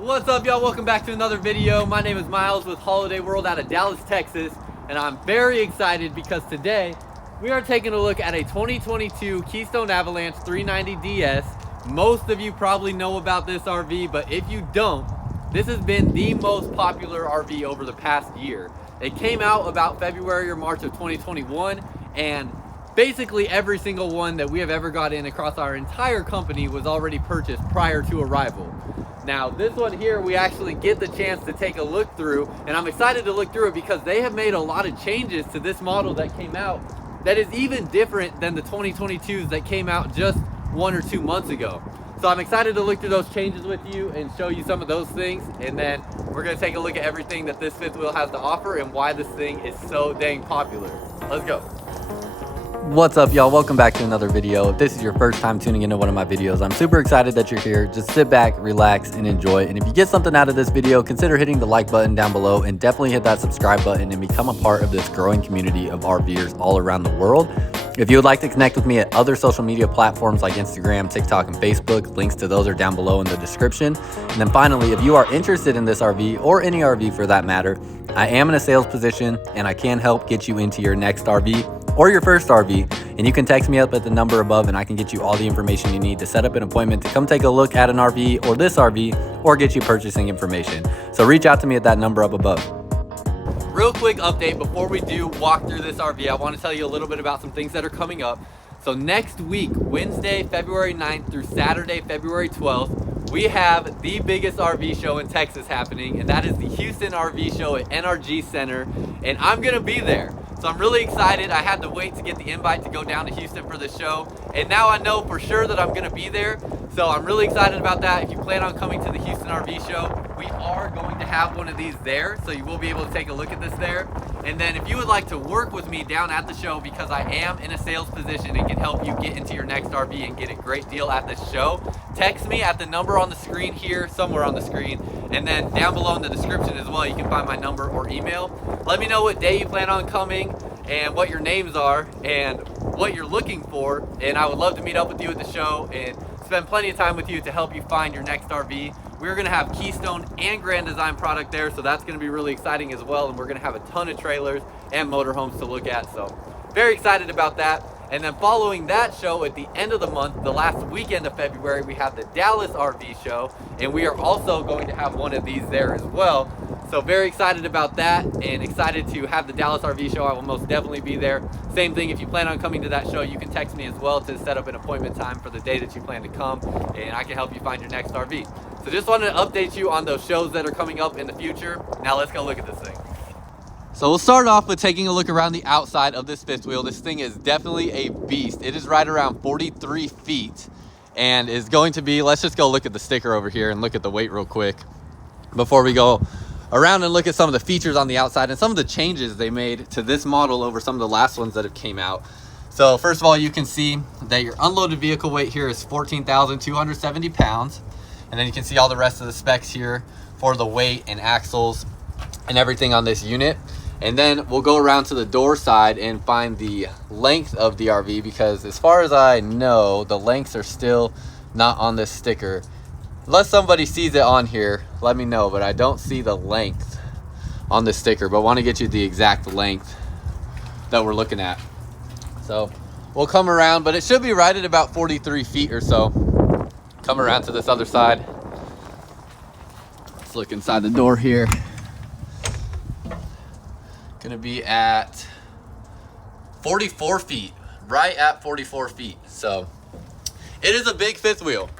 What's up, y'all? Welcome back to another video. My name is Myles with Holiday World out of Dallas, Texas, and I'm very excited because today we are taking a look at a 2022 Keystone Avalanche 390DS. Most of you probably know about this RV, but if you don't, this has been the most popular RV over the past year. It came out about February or March of 2021, and basically every single one that we have ever got in across our entire company was already purchased prior to arrival. Now this one here, we actually get the chance to take a look through, and I'm excited to look through it because they have made a lot of changes to this model that came out that is even different than the 2022s that came out just 1 or 2 months ago. So I'm excited to look through those changes with you and show you some of those things, and then we're going to take a look at everything that this fifth wheel has to offer and why this thing is so dang popular. Let's go. What's up, y'all? Welcome back to another video. If this is your first time tuning into one of my videos, I'm super excited that you're here. Just sit back, relax, and enjoy. And if you get something out of this video, consider hitting the like button down below and definitely hit that subscribe button and become a part of this growing community of RVers all around the world. If you would like to connect with me at other social media platforms like Instagram, TikTok, and Facebook, links to those are down below in the description. And then finally, if you are interested in this RV or any RV for that matter, I am in a sales position and I can help get you into your next RV or your first RV, and you can text me up at the number above and I can get you all the information you need to set up an appointment to come take a look at an RV or this RV or get you purchasing information. So reach out to me at that number up above. Real quick update before we do walk through this RV, I want to tell you a little bit about some things that are coming up. So next week, Wednesday, February 9th through Saturday, February 12th, we have the biggest RV show in Texas happening, and that is the Houston RV show at NRG Center, and I'm gonna be there. So I'm really excited. I had to wait to get the invite to go down to Houston for the show, and now I know for sure that I'm gonna be there. So I'm really excited about that. If you plan on coming to the Houston RV show, we are going to have one of these there, so you will be able to take a look at this there. And then if you would like to work with me down at the show, because I am in a sales position and can help you get into your next RV and get a great deal at the show, text me at the number on the screen here, somewhere on the screen, and then down below in the description as well, you can find my number or email. Let me know what day you plan on coming and what your names are and what you're looking for, and I would love to meet up with you at the show and spend plenty of time with you to help you find your next RV. We're gonna have Keystone and Grand Design product there, so that's gonna be really exciting as well, and we're gonna have a ton of trailers and motorhomes to look at, so very excited about that. And then following that show at the end of the month, the last weekend of February, we have the Dallas RV show, and we are also going to have one of these there as well. So very excited about that and excited to have the Dallas RV show. I will most definitely be there. Same thing, if you plan on coming to that show, you can text me as well to set up an appointment time for the day that you plan to come, and I can help you find your next RV. So just wanted to update you on those shows that are coming up in the future. Now let's go look at this thing. So we'll start off with taking a look around the outside of this fifth wheel. This thing is definitely a beast. It is right around 43 feet and is going to be, let's just go look at the sticker over here and look at the weight real quick before we go around and look at some of the features on the outside and some of the changes they made to this model over some of the last ones that have came out. So first of all, you can see that your unloaded vehicle weight here is 14,270 pounds. And then you can see all the rest of the specs here for the weight and axles and everything on this unit. And then we'll go around to the door side and find the length of the RV, because as far as I know, the lengths are still not on this sticker. Unless somebody sees it on here, let me know, but I don't see the length on the sticker, but want to get you the exact length that we're looking at. So we'll come around, but it should be right at about 43 feet or so. Come around to this other side. Let's look inside the door here. Gonna be at 44 feet, right at 44 feet. So it is a big fifth wheel,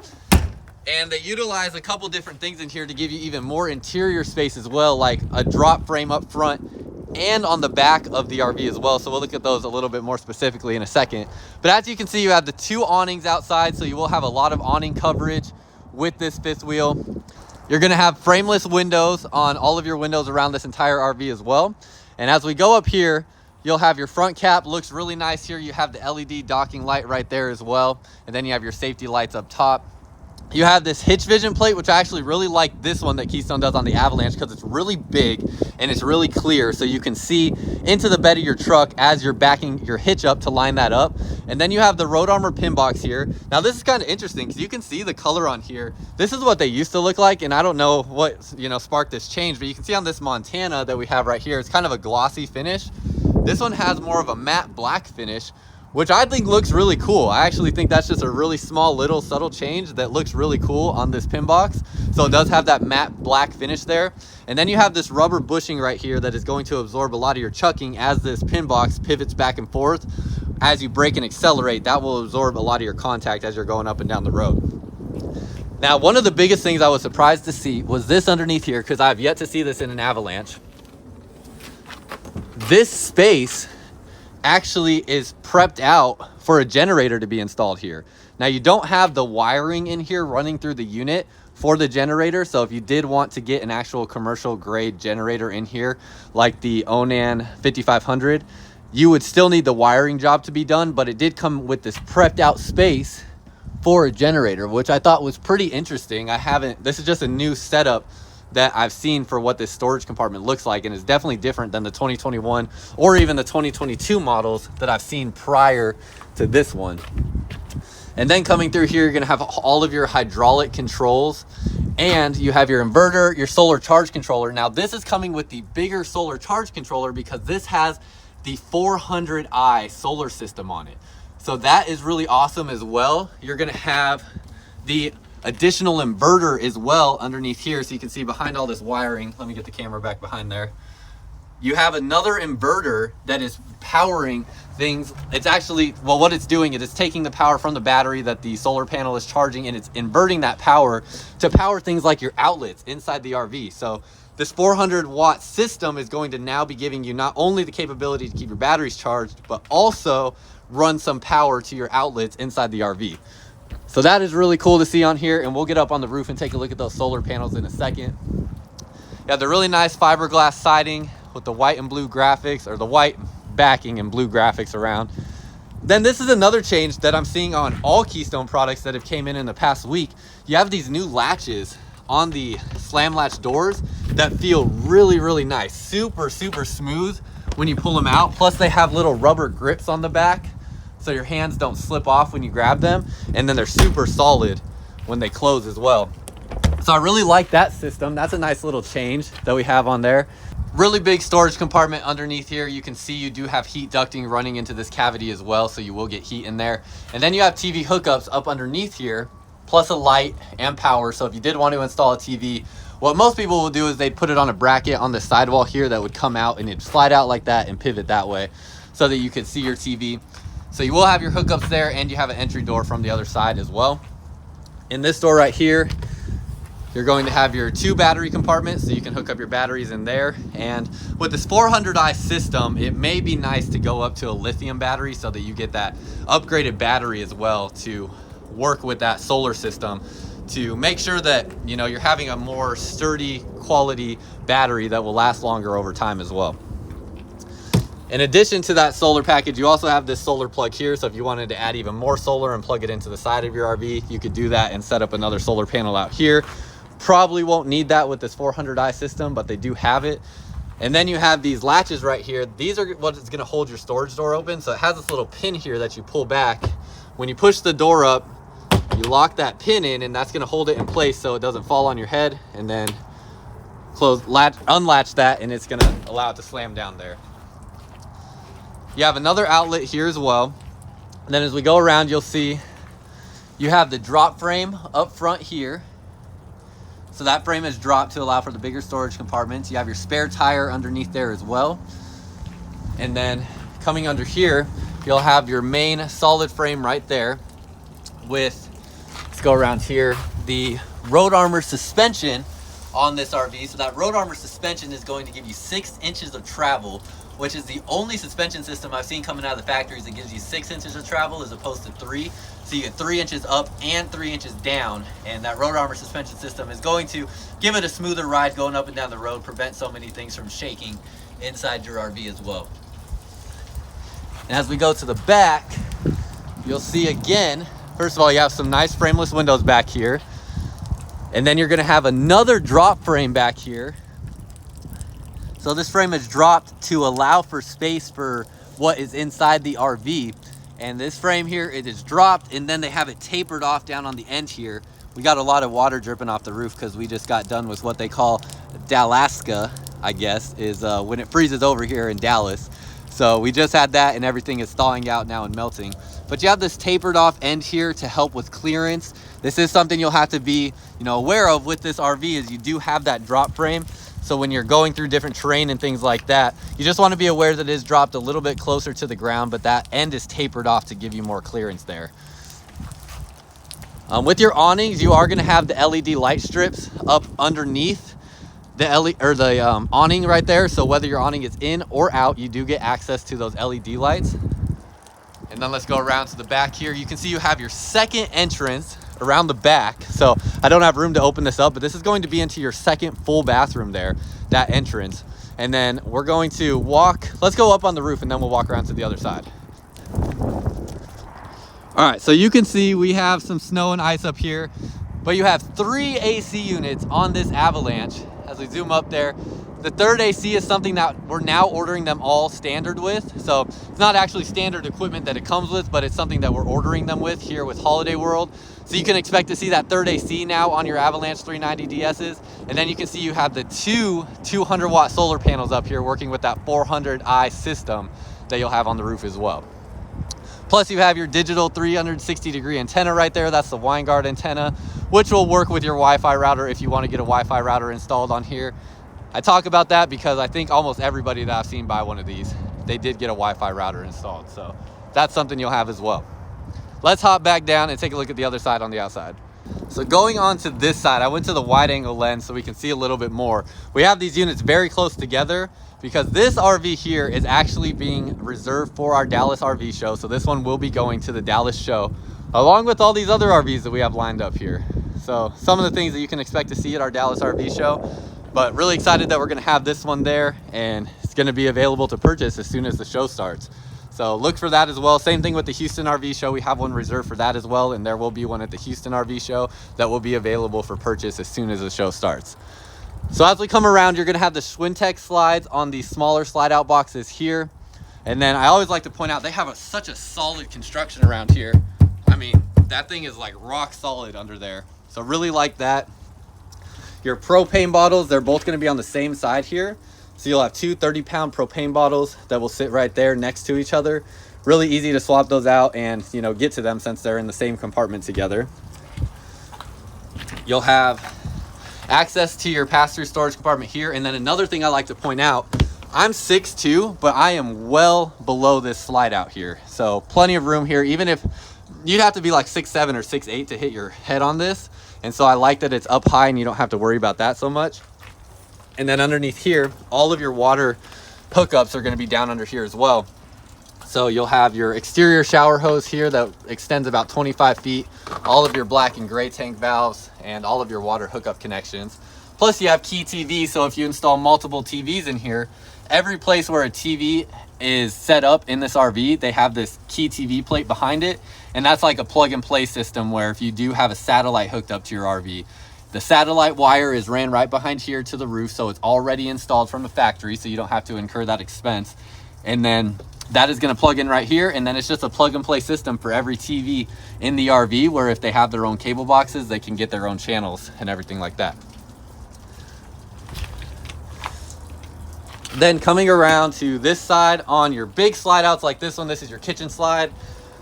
and they utilize a couple different things in here to give you even more interior space as well, like a drop frame up front and on the back of the RV as well. So we'll look at those a little bit more specifically in a second. But as you can see, you have the 2 awnings outside, so you will have a lot of awning coverage with this fifth wheel. You're gonna have frameless windows on all of your windows around this entire RV as well. And as we go up here, you'll have your front cap, looks really nice here. You have the LED docking light right there as well. And then you have your safety lights up top. You have this hitch vision plate, which I actually really like this one that Keystone does on the Avalanche because it's really big and it's really clear, so you can see into the bed of your truck as you're backing your hitch up to line that up. And then you have the road armor pin box here. Now this is kind of interesting because you can see the color on here. This is what they used to look like, and I don't know what, you know, sparked this change, but you can see on this Montana that we have right here, it's kind of a glossy finish. This one has more of a matte black finish, which I think looks really cool. I actually think that's just a really small little subtle change that looks really cool on this pin box. So it does have that matte black finish there. And then you have this rubber bushing right here that is going to absorb a lot of your chucking as this pin box pivots back and forth. As you brake and accelerate, that will absorb a lot of your contact as you're going up and down the road. Now, one of the biggest things I was surprised to see was this underneath here, because I've yet to see this in an Avalanche. This space actually is prepped out for a generator to be installed here. Now, you don't have the wiring in here running through the unit for the generator, so if you did want to get an actual commercial grade generator in here like the Onan 5500, you would still need the wiring job to be done, but it did come with this prepped out space for a generator, which I thought was pretty interesting. This is just a new setup that I've seen for what this storage compartment looks like, and is definitely different than the 2021 or even the 2022 models that I've seen prior to this one. And then coming through here, you're gonna have all of your hydraulic controls, and you have your inverter, your solar charge controller. Now this is coming with the bigger solar charge controller because this has the 400i solar system on it. So that is really awesome as well. You're gonna have the additional inverter as well underneath here, so you can see behind all this wiring. Let me get the camera back behind there. You have another inverter that is powering things. It's actually, well, what it's doing is it's taking the power from the battery that the solar panel is charging, and it's inverting that power to power things like your outlets inside the RV. So this 400 watt system is going to now be giving you not only the capability to keep your batteries charged, but also run some power to your outlets inside the RV. So that is really cool to see on here, and we'll get up on the roof and take a look at those solar panels in a second. You have the really nice fiberglass siding with the white and blue graphics, or the white backing and blue graphics around. Then this is another change that I'm seeing on all Keystone products that have came in the past week. You have these new latches on the slam latch doors that feel really, really nice. Super, super smooth when you pull them out. Plus they have little rubber grips on the back, so your hands don't slip off when you grab them, and then they're super solid when they close as well. So I really like that system. That's a nice little change that we have on there. Really big storage compartment underneath here. You can see you do have heat ducting running into this cavity as well, so you will get heat in there. And then you have TV hookups up underneath here, plus a light and power. So if you did want to install a TV, what most people will do is they'd put it on a bracket on the sidewall here that would come out, and it'd slide out like that and pivot that way so that you could see your TV. So you will have your hookups there, and you have an entry door from the other side as well. In this door right here, you're going to have your 2 battery compartments, so you can hook up your batteries in there. And with this 400i system, it may be nice to go up to a lithium battery so that you get that upgraded battery as well to work with that solar system, to make sure that, you know, you're having a more sturdy quality battery that will last longer over time as well. In addition to that solar package, you also have this solar plug here. So if you wanted to add even more solar and plug it into the side of your RV, you could do that and set up another solar panel out here. Probably won't need that with this 400i system, but they do have it. And then you have these latches right here. These are what is gonna hold your storage door open. So it has this little pin here that you pull back. When you push the door up, you lock that pin in, and that's gonna hold it in place so it doesn't fall on your head. And then unlatch that, and it's gonna allow it to slam down there. You have another outlet here as well. And then as we go around, you'll see you have the drop frame up front here. So that frame is dropped to allow for the bigger storage compartments. You have your spare tire underneath there as well. And then coming under here, you'll have your main solid frame right there with, let's go around here, the road armor suspension on this RV. So that road armor suspension is going to give you 6 inches of travel, which is the only suspension system I've seen coming out of the factories that gives you 6 inches of travel as opposed to 3. So you get 3 inches up and 3 inches down, and that road armor suspension system is going to give it a smoother ride going up and down the road, prevent so many things from shaking inside your RV as well. And as we go to the back, you'll see again, first of all, you have some nice frameless windows back here. And then you're gonna have another drop frame back here. So this frame is dropped to allow for space for what is inside the RV. And this frame here, it is dropped, and then they have it tapered off down on the end here. We got a lot of water dripping off the roof because we just got done with what they call Dalaska, I guess, is when it freezes over here in Dallas. So we just had that, and everything is thawing out now and melting. But you have this tapered off end here to help with clearance. This is something you'll have to be, aware of with this RV, is you do have that drop frame. So when you're going through different terrain and things like that, you just want to be aware that it is dropped a little bit closer to the ground, but that end is tapered off to give you more clearance there. With your awnings, you are going to have the LED light strips up underneath the awning right there. So whether your awning is in or out, you do get access to those LED lights. And then let's go around to the back here. You can see you have your second entrance around the back. So I don't have room to open this up, but this is going to be into your second full bathroom there, that entrance. And then we're going to let's go up on the roof, and then we'll walk around to the other side. All right, so you can see we have some snow and ice up here, but you have 3 AC units on this Avalanche. As we zoom up there, the third AC is something that we're now ordering them all standard with. So it's not actually standard equipment that it comes with, but it's something that we're ordering them with here with Holiday World. So you can expect to see that third AC now on your Avalanche 390DSs. And then you can see you have the 2 200-watt solar panels up here working with that 400i system that you'll have on the roof as well. Plus you have your digital 360-degree antenna right there. That's the Winegard antenna, which will work with your Wi-Fi router if you want to get a Wi-Fi router installed on here. I talk about that because I think almost everybody that I've seen buy one of these, they did get a Wi-Fi router installed. So that's something you'll have as well. Let's hop back down and take a look at the other side on the outside. So going on to this side, I went to the wide angle lens so we can see a little bit more. We have these units very close together because this RV here is actually being reserved for our Dallas RV show. So this one will be going to the Dallas show along with all these other RVs that we have lined up here. So some of the things that you can expect to see at our Dallas RV show, but really excited that we're going to have this one there, and it's going to be available to purchase as soon as the show starts. So look for that as well. Same thing with the Houston RV show. We have one reserved for that as well, and there will be one at the Houston RV show that will be available for purchase as soon as the show starts. So as we come around, you're going to have the Schwintek slides on the smaller slide out boxes here. And then I always like to point out they have such a solid construction around here. I mean, that thing is like rock solid under there. So really like that. Your propane bottles, they're both going to be on the same side here. So you'll have 2 30-pound propane bottles that will sit right there next to each other. Really easy to swap those out and, get to them since they're in the same compartment together. You'll have access to your pass-through storage compartment here. And then another thing I like to point out, I'm 6'2", but I am well below this slide out here. So plenty of room here, even if you'd have to be like 6'7" or 6'8" to hit your head on this. And so I like that it's up high and you don't have to worry about that so much. And then underneath here, all of your water hookups are going to be down under here as well. So you'll have your exterior shower hose here that extends about 25 feet, all of your black and gray tank valves, and all of your water hookup connections. Plus you have key TV, so if you install multiple TVs in here, every place where a TV is set up in this RV, they have this key TV plate behind it. And that's like a plug and play system where if you do have a satellite hooked up to your RV, the satellite wire is ran right behind here to the roof. So it's already installed from the factory, so you don't have to incur that expense. And then that is going to plug in right here. And then it's just a plug and play system for every TV in the RV, where if they have their own cable boxes, they can get their own channels and everything like that. Then coming around to this side on your big slide outs like this one, this is your kitchen slide.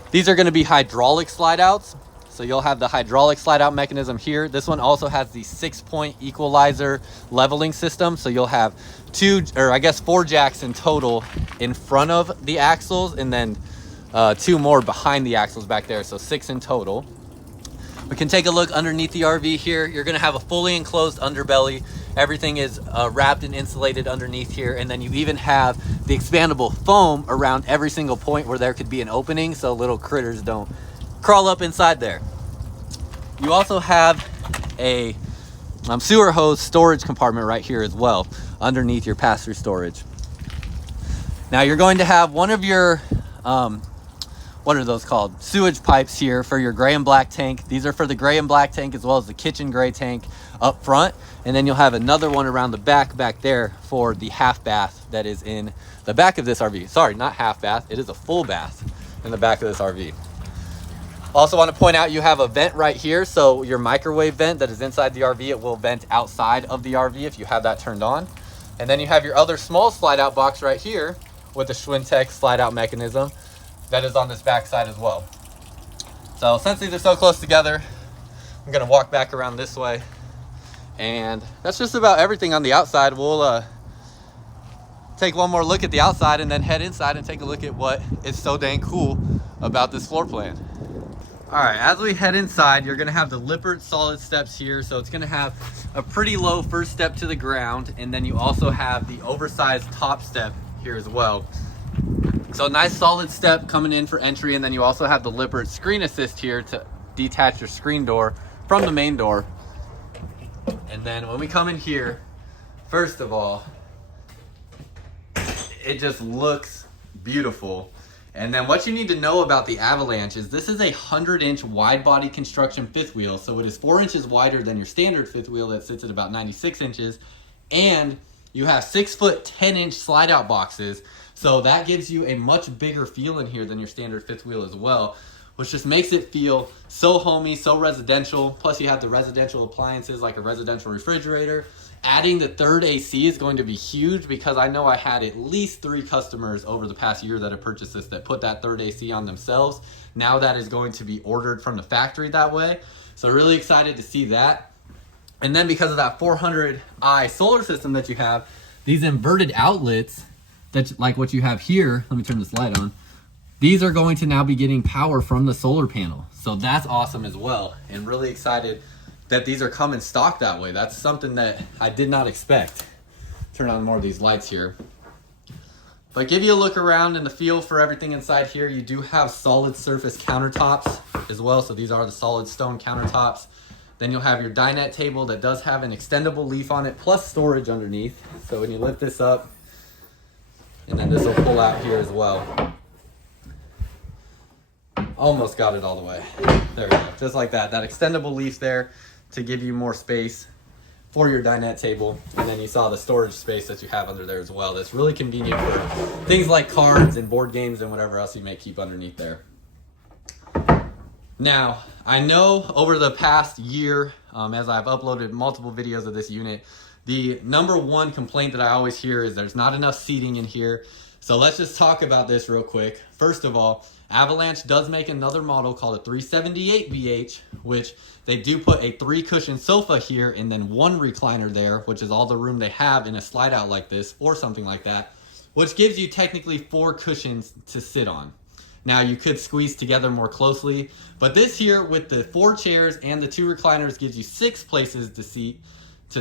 These are going to be hydraulic slide outs. So you'll have the hydraulic slide out mechanism here. This one also has the 6-point equalizer leveling system. So you'll have 4 jacks in total in front of the axles, and then 2 more behind the axles back there. So 6 in total. We can take a look underneath the RV here. You're going to have a fully enclosed underbelly. Everything is wrapped and insulated underneath here. And then you even have the expandable foam around every single point where there could be an opening, so little critters don't crawl up inside there. You also have a sewer hose storage compartment right here as well underneath your pass-through storage. Now you're going to have one of your what are those called? Sewage pipes here for your gray and black tank. These are for the gray and black tank as well as the kitchen gray tank up front. And then you'll have another one around the back there for the half bath that is in the back of this RV. Sorry, not half bath. It is a full bath in the back of this RV. Also want to point out you have a vent right here. So your microwave vent that is inside the RV, it will vent outside of the RV if you have that turned on. And then you have your other small slide out box right here with the Schwintek slide out mechanism that is on this back side as well. So since these are so close together, I'm gonna walk back around this way. And that's just about everything on the outside. We'll take one more look at the outside and then head inside and take a look at what is so dang cool about this floor plan. All right, as we head inside, you're gonna have the Lippert solid steps here. So it's gonna have a pretty low first step to the ground. And then you also have the oversized top step here as well. So nice solid step coming in for entry. And then you also have the Lippert screen assist here to detach your screen door from the main door. And then when we come in here, first of all, it just looks beautiful. And then what you need to know about the Avalanche is this is a 100-inch wide body construction fifth wheel. So it is 4 inches wider than your standard fifth wheel that sits at about 96 inches. And you have 6-foot 10-inch slide out boxes. So that gives you a much bigger feel in here than your standard fifth wheel as well, which just makes it feel so homey, so residential. Plus you have the residential appliances like a residential refrigerator. Adding the third AC is going to be huge because I know I had at least 3 customers over the past year that have purchased this that put that third AC on themselves. Now that is going to be ordered from the factory that way. So really excited to see that. And then because of that 400i solar system that you have, these inverted outlets, that like what you have here, let me turn this light on. These are going to now be getting power from the solar panel. So that's awesome as well. And really excited that these are coming stock that way. That's something that I did not expect. Turn on more of these lights here. But give you a look around and the feel for everything inside here. You do have solid surface countertops as well. So these are the solid stone countertops. Then you'll have your dinette table that does have an extendable leaf on it plus storage underneath. So when you lift this up, and then this will pull out here as well. Almost got it all the way. There we go, just like that. That extendable leaf there to give you more space for your dinette table. And then you saw the storage space that you have under there as well. That's really convenient for things like cards and board games and whatever else you may keep underneath there. Now, I know over the past year, as I've uploaded multiple videos of this unit, the number one complaint that I always hear is there's not enough seating in here. So let's just talk about this real quick. First of all, Avalanche does make another model called a 378VH, which they do put a 3-cushion sofa here and then 1 recliner there, which is all the room they have in a slide out like this or something like that, which gives you technically 4 cushions to sit on. Now you could squeeze together more closely, but this here with the 4 chairs and the 2 recliners gives you 6 places to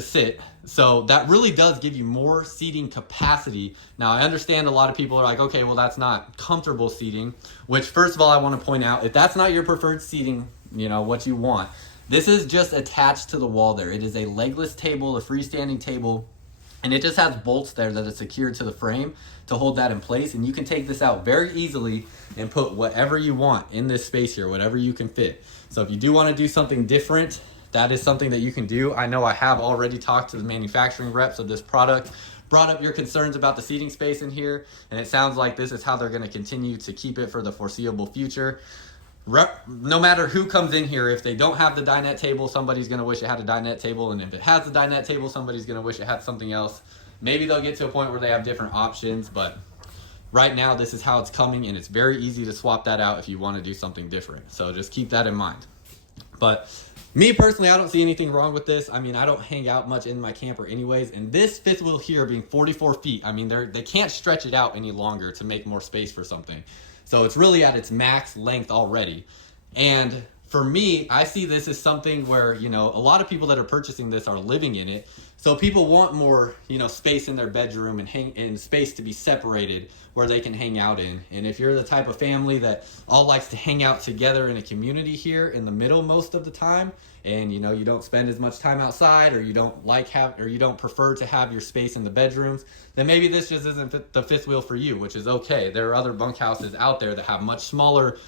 sit. So that really does give you more seating capacity. Now I understand a lot of people are like, okay, well that's not comfortable seating, which first of all, I want to point out, if that's not your preferred seating, you know, what you want, this is just attached to the wall there. It is a legless table, a freestanding table, and it just has bolts there that are secured to the frame to hold that in place. And you can take this out very easily and put whatever you want in this space here, whatever you can fit. So if you do want to do something different, that is something that you can do. I know I have already talked to the manufacturing reps of this product, brought up your concerns about the seating space in here, and it sounds like this is how they're going to continue to keep it for the foreseeable future. No matter who comes in here, if they don't have the dinette table, somebody's going to wish it had a dinette table, and if it has the dinette table, somebody's going to wish it had something else. Maybe they'll get to a point where they have different options, but right now this is how it's coming, and it's very easy to swap that out if you want to do something different. So just keep that in mind. But me personally, I don't see anything wrong with this. I mean, I don't hang out much in my camper anyways, and this fifth wheel here being 44 feet, I mean, they can't stretch it out any longer to make more space for something. So it's really at its max length already. And for me, I see this as something where, you know, a lot of people that are purchasing this are living in it. So people want more, you know, space in their bedroom and space to be separated where they can hang out in. And if you're the type of family that all likes to hang out together in a community here in the middle most of the time, and you know, you don't spend as much time outside, or you don't prefer to have your space in the bedrooms, then maybe this just isn't the fifth wheel for you, which is okay. There are other bunkhouses out there that have much smaller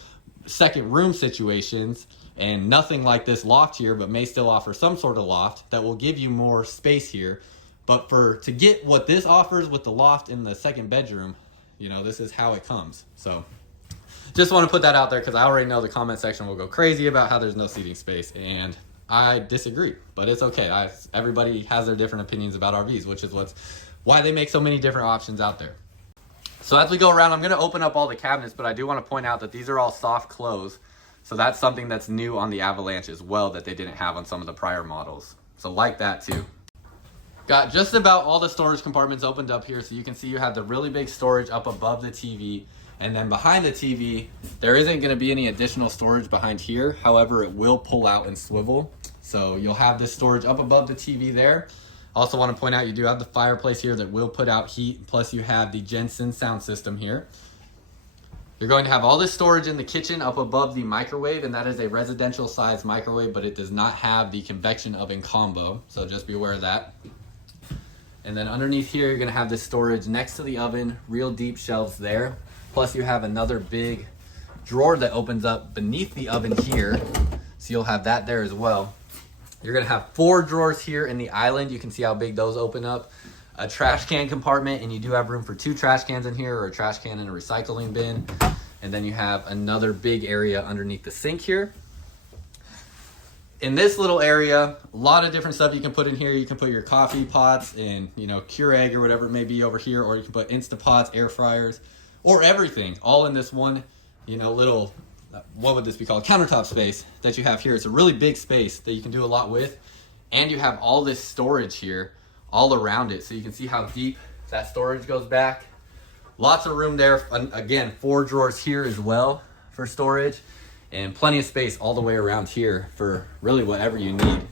second room situations and nothing like this loft here, but may still offer some sort of loft that will give you more space here. But to get what this offers with the loft in the second bedroom, you know, this is how it comes. So just want to put that out there, because I already know the comment section will go crazy about how there's no seating space, and I disagree, but it's okay. Everybody has their different opinions about RVs, which is why they make so many different options out there. So as we go around, I'm going to open up all the cabinets, but I do want to point out that these are all soft close. So that's something that's new on the Avalanche as well, that they didn't have on some of the prior models. So like that too. Got just about all the storage compartments opened up here, so you can see you have the really big storage up above the TV. And then behind the TV, there isn't going to be any additional storage behind here. However, it will pull out and swivel. So you'll have this storage up above the TV there. Also want to point out, you do have the fireplace here that will put out heat. Plus you have the Jensen sound system here. You're going to have all this storage in the kitchen up above the microwave, and that is a residential size microwave, but it does not have the convection oven combo. So just be aware of that. And then underneath here, you're going to have this storage next to the oven, real deep shelves there. Plus you have another big drawer that opens up beneath the oven here. So you'll have that there as well. You're gonna have 4 drawers here in the island. You can see how big those open up. A trash can compartment, and you do have room for 2 trash cans in here, or a trash can and a recycling bin. And then you have another big area underneath the sink here. In this little area, a lot of different stuff you can put in here. You can put your coffee pots and, you know, Keurig or whatever it may be over here, or you can put Instapots, air fryers, or everything, all in this one, you know, little, what would this be called, countertop space that you have here. It's a really big space that you can do a lot with, and you have all this storage here all around it, so you can see how deep that storage goes back. Lots of room there. Again, 4 drawers here as well for storage, and plenty of space all the way around here for really whatever you need.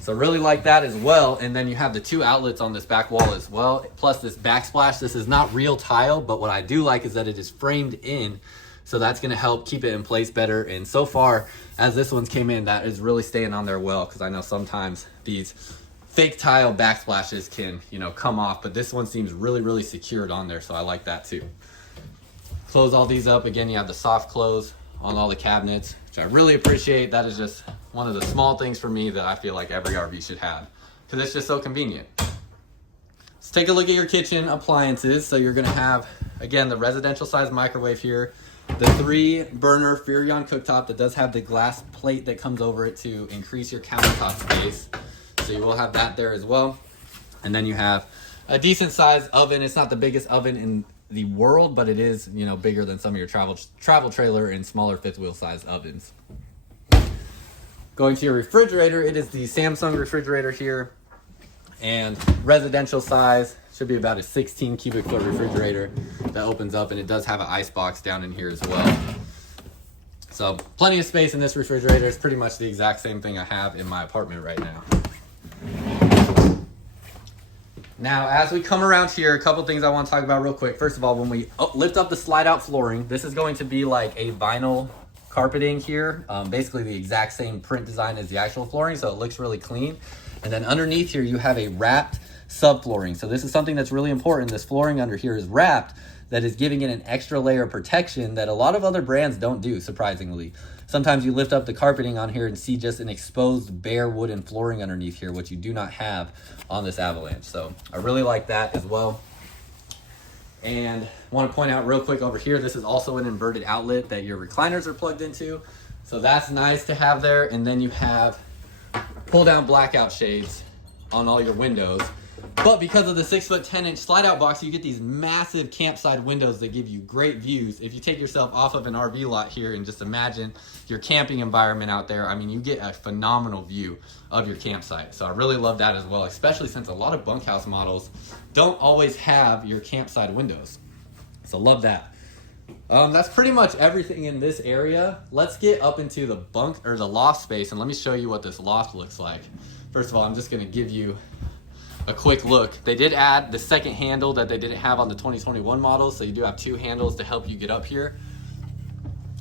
So really like that as well. And then you have the 2 outlets on this back wall as well, plus this backsplash. This is not real tile, but what I do like is that it is framed in, so that's going to help keep it in place better. And so far, as this one's came in, that is really staying on there well, because I know sometimes these fake tile backsplashes can, you know, come off, but this one seems really secured on there, so I like that too. Close all these up. Again, you have the soft close on all the cabinets, which I really appreciate. That is just one of the small things for me that I feel like every RV should have, because it's just so convenient. Let's take a look at your kitchen appliances. So you're going to have, again, the residential size microwave here, the 3-burner Furrion cooktop that does have the glass plate that comes over it to increase your countertop space. So you will have that there as well. And then you have a decent size oven. It's not the biggest oven in the world, but it is, you know, bigger than some of your travel trailer and smaller 5th wheel size ovens. Going to your refrigerator, it is the Samsung refrigerator here, and residential size, should be about a 16 cubic foot refrigerator that opens up, and it does have an ice box down in here as well. So plenty of space in this refrigerator. It's pretty much the exact same thing I have in my apartment right now. Now, as we come around here, a couple things I want to talk about real quick. First of all, when we lift up the slide out flooring, this is going to be like a vinyl carpeting here, basically the exact same print design as the actual flooring, so it looks really clean. And then underneath here you have a wrapped subflooring. So this is something that's really important. This flooring under here is wrapped, that is giving it an extra layer of protection that a lot of other brands don't do, surprisingly. Sometimes you lift up the carpeting on here and see just an exposed bare wooden flooring underneath here, which you do not have on this Avalanche. So I really like that as well. And I want to point out real quick over here, this is also an inverted outlet that your recliners are plugged into. So that's nice to have there. And then you have pull down blackout shades on all your windows. But because of the 6'10" slide out box, you get these massive campsite windows that give you great views. If you take yourself off of an RV lot here and just imagine your camping environment out there, I mean, you get a phenomenal view of your campsite. So I really love that as well, especially since a lot of bunkhouse models don't always have your campsite windows. So love that. That's pretty much everything in this area. Let's get up into the the loft space, and let me show you what this loft looks like. First of all, I'm just going to give you a quick look. They did add the second handle that they didn't have on the 2021 models, so you do have 2 handles to help you get up here.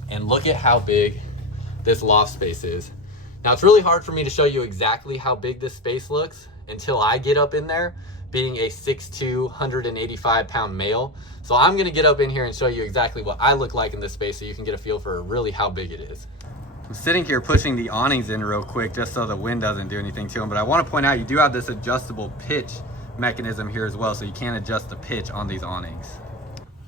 And look at how big this loft space is. Now it's really hard for me to show you exactly how big this space looks until I get up in there, being a 6'2", 185-pound male. So I'm gonna get up in here and show you exactly what I look like in this space so you can get a feel for really how big it is. I'm sitting here pushing the awnings in real quick just so the wind doesn't do anything to them, but I wanna point out you do have this adjustable pitch mechanism here as well, so you can adjust the pitch on these awnings.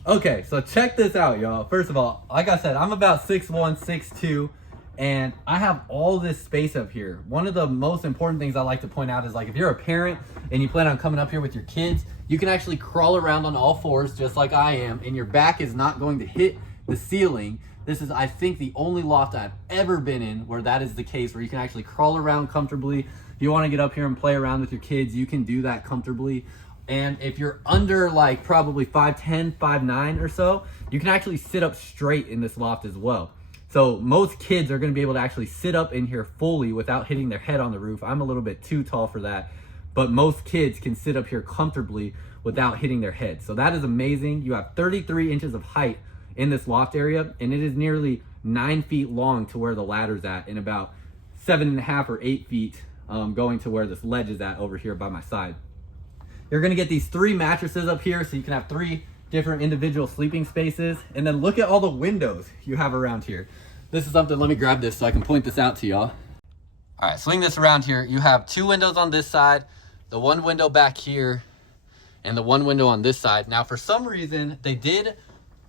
Okay, so check this out, y'all. First of all, like I said, I'm about 6'1", 6'2", and I have all this space up here. One of the most important things I like to point out is, like, if you're a parent and you plan on coming up here with your kids, you can actually crawl around on all fours just like I am, and your back is not going to hit the ceiling. This is, I think, the only loft I've ever been in where that is the case, where you can actually crawl around comfortably. If you want to get up here and play around with your kids, you can do that comfortably. And if you're under, like, probably 5'10", 5'9" or so, you can actually sit up straight in this loft as well. So most kids are going to be able to actually sit up in here fully without hitting their head on the roof. I'm a little bit too tall for that, but most kids can sit up here comfortably without hitting their head. So that is amazing. You have 33 inches of height in this loft area, and it is nearly 9 feet long to where the ladder's at, and about 7.5 or 8 feet going to where this ledge is at over here by my side. You're going to get these 3 mattresses up here, so you can have 3 different individual sleeping spaces. And then look at all the windows you have around here. This is something, let me grab this so I can point this out to y'all. All right, swing this around here. You have 2 windows on this side, the 1 window back here, and the 1 window on this side. Now, for some reason, they did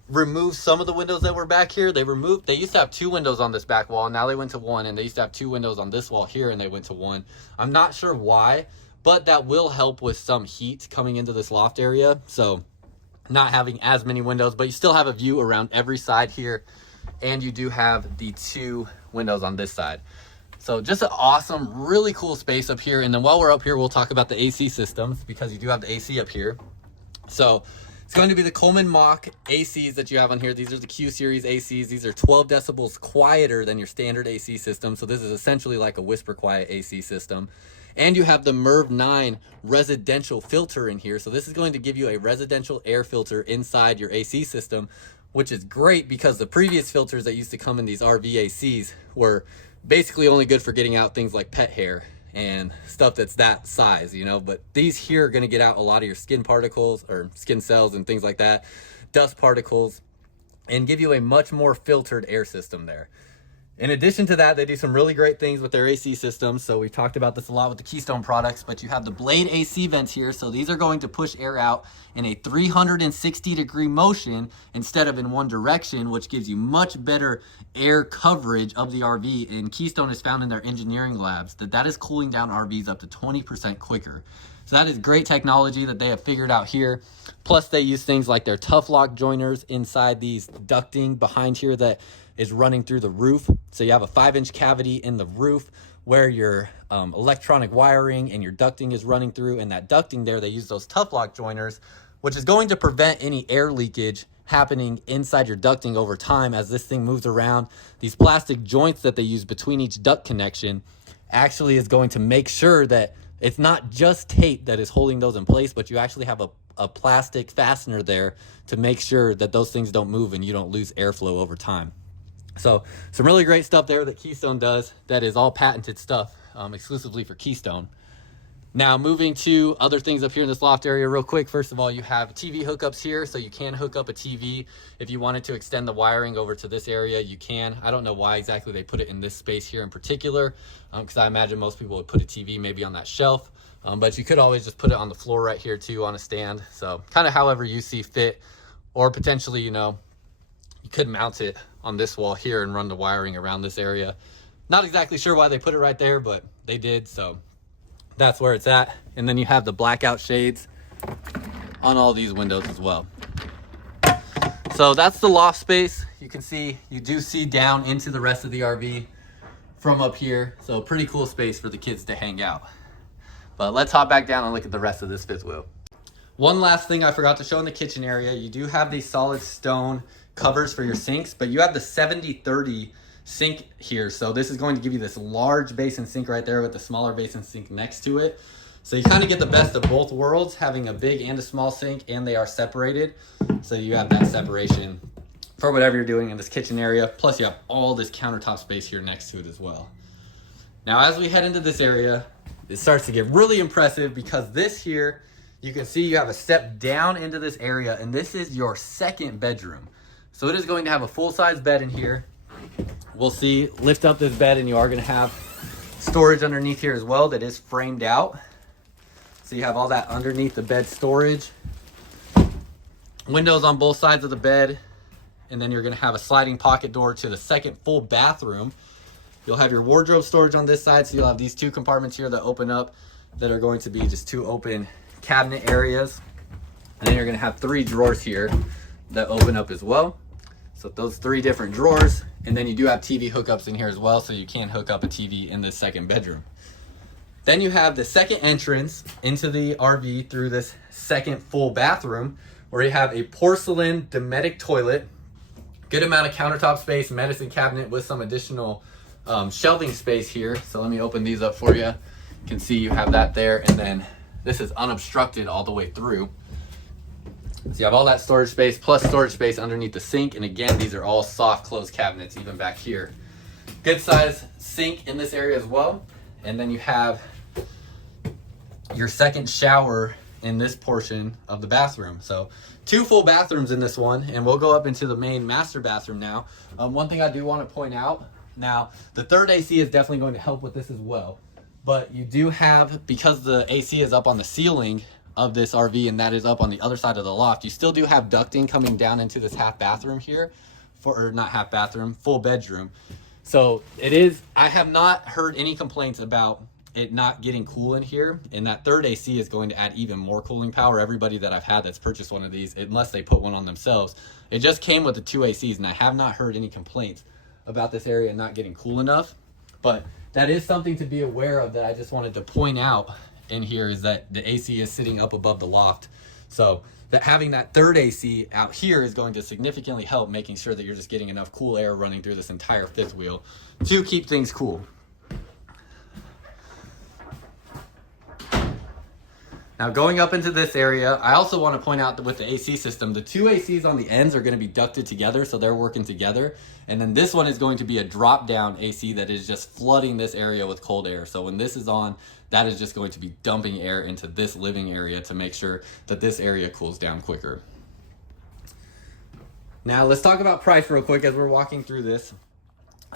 remove some of the windows that were back here. They used to have 2 windows on this back wall. Now they went to 1, and they used to have 2 windows on this wall here, and they went to 1. I'm not sure why, but that will help with some heat coming into this loft area. So not having as many windows, but you still have a view around every side here, and you do have the 2 windows on this side. So just an awesome, really cool space up here. And then while we're up here, we'll talk about the AC systems, because you do have the AC up here. So it's going to be the Coleman Mach ACs that you have on here. These are the Q series ACs. These are 12 decibels quieter than your standard AC system. So this is essentially like a whisper quiet AC system. And you have the MERV 9 residential filter in here. So this is going to give you a residential air filter inside your AC system, which is great because the previous filters that used to come in these RV ACs were basically only good for getting out things like pet hair and stuff that's that size, you know. But these here are going to get out a lot of your skin particles or skin cells and things like that, dust particles, and give you a much more filtered air system there. In addition to that, they do some really great things with their AC systems. So we've talked about this a lot with the Keystone products, but you have the blade AC vents here. So these are going to push air out in a 360-degree motion instead of in one direction, which gives you much better air coverage of the RV. And Keystone has found in their engineering labs that is cooling down RVs up to 20% quicker. So that is great technology that they have figured out here. Plus they use things like their tough lock joiners inside these ducting behind here that is running through the roof. So you have a 5-inch cavity in the roof where your electronic wiring and your ducting is running through, and that ducting there, they use those tough lock joiners, which is going to prevent any air leakage happening inside your ducting over time as this thing moves around. These plastic joints that they use between each duct connection actually is going to make sure that it's not just tape that is holding those in place, but you actually have a plastic fastener there to make sure that those things don't move and you don't lose airflow over time. So some really great stuff there that Keystone does that is all patented stuff exclusively for Keystone. Now moving to other things up here in this loft area real quick. First of all, you have TV hookups here, so you can hook up a TV. If you wanted to extend the wiring over to this area, you can. I don't know why exactly they put it in this space here in particular, because I imagine most people would put a TV maybe on that shelf, but you could always just put it on the floor right here too on a stand. So kind of however you see fit, or potentially, you know, you could mount it on this wall here and run the wiring around this area. Not exactly sure why they put it right there, but they did, so that's where it's at. And then you have the blackout shades on all these windows as well. So that's the loft space. You can see, you do see down into the rest of the RV from up here. So pretty cool space for the kids to hang out. But let's hop back down and look at the rest of this fifth wheel. One last thing I forgot to show in the kitchen area, you do have these solid stone covers for your sinks, but you have the 70-30 sink here. So this is going to give you this large basin sink right there with the smaller basin sink next to it. So you kind of get the best of both worlds, having a big and a small sink, and they are separated. So you have that separation for whatever you're doing in this kitchen area. Plus you have all this countertop space here next to it as well. Now, as we head into this area, it starts to get really impressive because this here, you can see you have a step down into this area, and this is your second bedroom. So it is going to have a full-size bed in here. We'll see, lift up this bed and you are gonna have storage underneath here as well that is framed out. So you have all that underneath the bed storage. Windows on both sides of the bed. And then you're gonna have a sliding pocket door to the second full bathroom. You'll have your wardrobe storage on this side. So you'll have these two compartments here that open up that are going to be just two open cabinet areas. And then you're gonna have 3 drawers here that open up as well. So those 3 different drawers. And then you do have TV hookups in here as well. So you can hook up a TV in the second bedroom. Then you have the second entrance into the RV through this second full bathroom where you have a porcelain Dometic toilet, good amount of countertop space, medicine cabinet with some additional shelving space here. So let me open these up for you. You can see you have that there, and then this is unobstructed all the way through. So you have all that storage space plus storage space underneath the sink. And again, these are all soft closed cabinets even back here. Good size sink in this area as well. And then you have your second shower in this portion of the bathroom. So 2 full bathrooms in this one, and we'll go up into the main master bathroom now. One thing I do want to point out, now the third AC is definitely going to help with this as well, but you do have, because the AC is up on the ceiling of this RV and that is up on the other side of the loft, you still do have ducting coming down into this half bathroom here, or not half bathroom, full bedroom. So it is, I have not heard any complaints about it not getting cool in here, and that third AC is going to add even more cooling power. Everybody that I've had that's purchased one of these, unless they put one on themselves, it just came with the 2 ACs, and I have not heard any complaints about this area not getting cool enough. But that is something to be aware of that I just wanted to point out in here, is that the AC is sitting up above the loft. So that having that third AC out here is going to significantly help making sure that you're just getting enough cool air running through this entire fifth wheel to keep things cool. Now going up into this area, I also want to point out that with the AC system, the 2 ACs on the ends are going to be ducted together, so they're working together. And then this one is going to be a drop down AC that is just flooding this area with cold air. So when this is on, that is just going to be dumping air into this living area to make sure that this area cools down quicker. Now let's talk about price real quick as we're walking through this.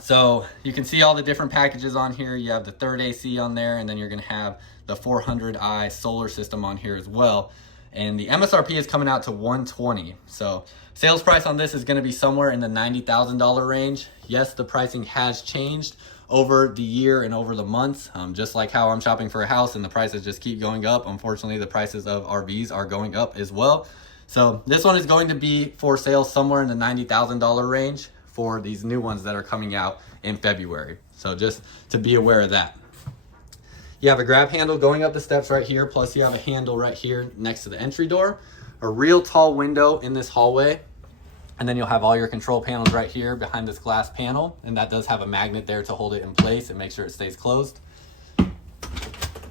So you can see all the different packages on here. You have the third AC on there, and then you're going to have the 400i solar system on here as well. And the MSRP is coming out to $120. So sales price on this is going to be somewhere in the $90,000 range. Yes, the pricing has changed over the year and over the months, just like how I'm shopping for a house and the prices just keep going up. Unfortunately, the prices of RVs are going up as well. So this one is going to be for sale somewhere in the $90,000 range for these new ones that are coming out in February. So just to be aware of that. You have a grab handle going up the steps right here, plus you have a handle right here next to the entry door, a real tall window in this hallway, and then you'll have all your control panels right here behind this glass panel, and that does have a magnet there to hold it in place and make sure it stays closed.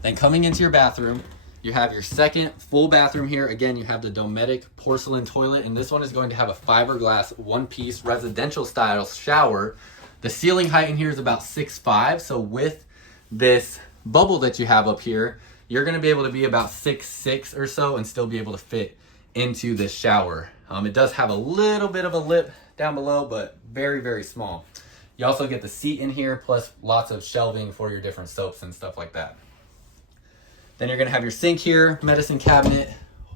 Then coming into your bathroom, you have your second full bathroom here. Again, you have the Dometic porcelain toilet, and this one is going to have a fiberglass one-piece residential style shower. The ceiling height in here is about 6'5", so with this bubble that you have up here, you're going to be able to be about 6'6" or so and still be able to fit into this shower. It does have a little bit of a lip down below, but very, very small. You also get the seat in here, plus lots of shelving for your different soaps and stuff like that. Then you're going to have your sink here, medicine cabinet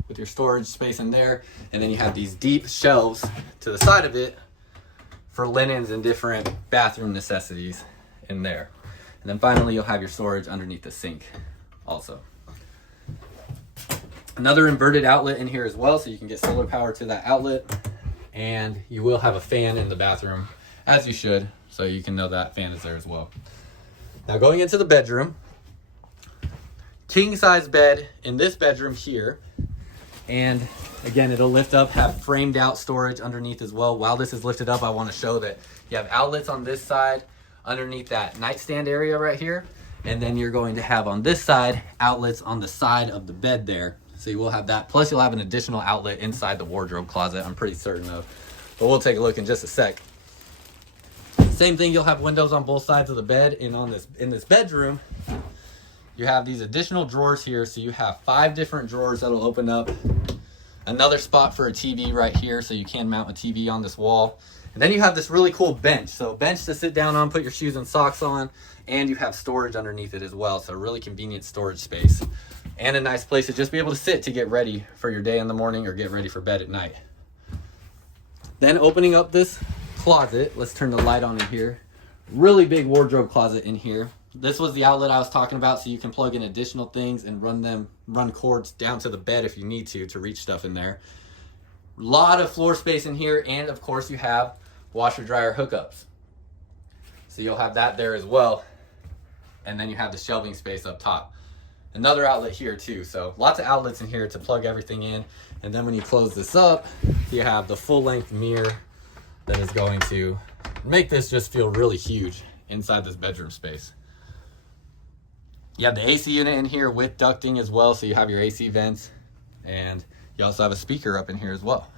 with your storage space in there, and then you have these deep shelves to the side of it for linens and different bathroom necessities in there. And then finally, you'll have your storage underneath the sink also. Another inverted outlet in here as well, so you can get solar power to that outlet. And you will have a fan in the bathroom, as you should, so you can know that fan is there as well. Now going into the bedroom, king size bed in this bedroom here. And again, it'll lift up, have framed out storage underneath as well. While this is lifted up, I want to show that you have outlets on this side underneath that nightstand area right here, and then you're going to have on this side outlets on the side of the bed there. So you will have that, plus you'll have an additional outlet inside the wardrobe closet, I'm pretty certain of. but we'll take a look in just a sec. Same thing, you'll have windows on both sides of the bed, and in this bedroom, you have these additional drawers here. So you have 5 different drawers that'll open up. Another spot for a TV right here, so you can mount a TV on this wall. And then you have this really cool bench. So bench to sit down on, put your shoes and socks on, and you have storage underneath it as well. So really convenient storage space. And a nice place to just be able to sit to get ready for your day in the morning or get ready for bed at night. Then opening up this closet, let's turn the light on in here. Really big wardrobe closet in here. This was the outlet I was talking about, so you can plug in additional things and run cords down to the bed if you need to reach stuff in there. A lot of floor space in here, and of course you have washer dryer hookups. So you'll have that there as well. And then you have the shelving space up top. Another outlet here too, so lots of outlets in here to plug everything in. And then when you close this up, you have the full length mirror that is going to make this just feel really huge inside this bedroom space. You have the AC unit in here with ducting as well, so you have your AC vents, and you also have a speaker up in here as well.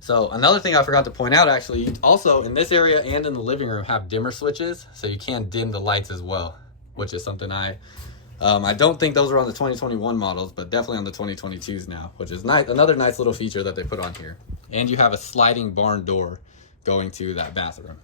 So another thing I forgot to point out, actually, also in this area and in the living room have dimmer switches, so you can dim the lights as well, which is something I don't think those are on the 2021 models, but definitely on the 2022s now, which is nice. Another nice little feature that they put on here. And you have a sliding barn door going to that bathroom.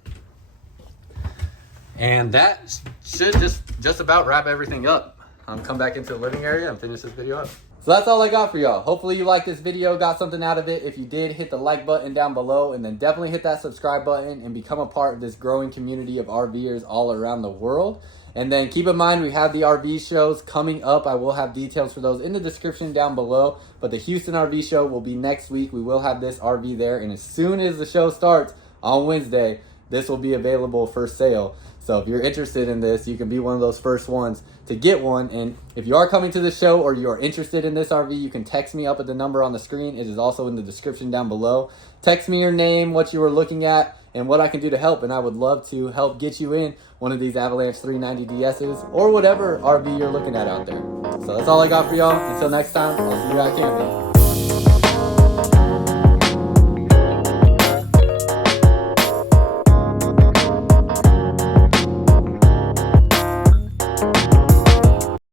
And that should just about wrap everything up. Come back into the living area and finish this video up. So that's all I got for y'all. Hopefully you liked this video, got something out of it. If you did, hit the like button down below, and then definitely hit that subscribe button and become a part of this growing community of RVers all around the world. And then keep in mind, we have the RV shows coming up. I will have details for those in the description down below. But the Houston RV show will be next week. We will have this RV there. And as soon as the show starts on Wednesday, this will be available for sale. So if you're interested in this, you can be one of those first ones to get one. And if you are coming to the show or you are interested in this RV, you can text me up at the number on the screen. It is also in the description down below. Text me your name, what you were looking at, and what I can do to help. And I would love to help get you in one of these Avalanche 390DSs or whatever RV you're looking at out there. So that's all I got for y'all. Until next time, I'll see you out camping.